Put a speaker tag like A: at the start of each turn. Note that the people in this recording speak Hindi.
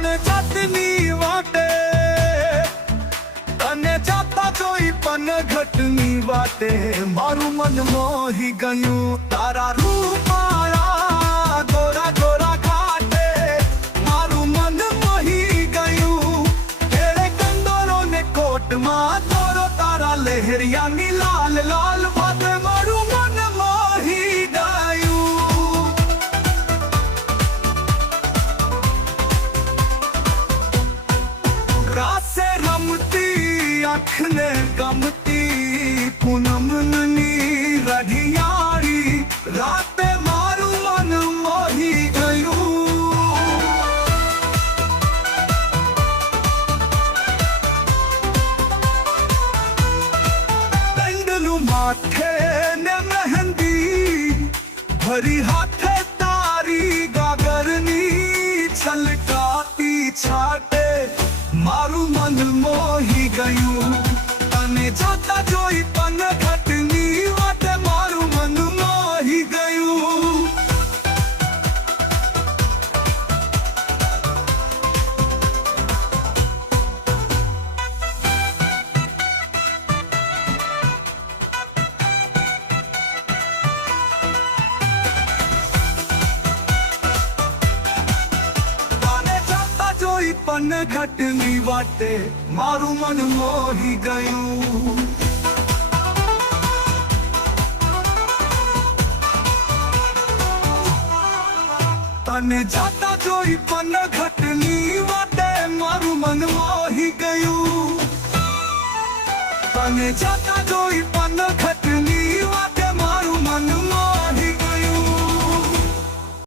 A: તને જાતની વાટે તને જાતા જોઈ પણ ઘટની વાટે મારું મન મોહી ગયું તારા રૂપાળા ગોરા ગોરા ઘાટે મારું મન મોહી ગયું કેળે કંદોરો ને કોટમાં તોરો તારા લહેરિયાની લાલ લાલ વાતે रखने गमती पूनम ननी रढियारी राते माथे ने मेहंदी, भरी हाथ तारी गागरनी, छलकाती छाटे मारू मन मोह ગયું. અને જોતા જોઈ પણ ઘટની વાતે મારું મન મોહી ગયું. તને જાતા જોઈ પણ ઘટની વાતે મારું મન મોહી ગયું. તને જાતા જોઈ પણ ઘટ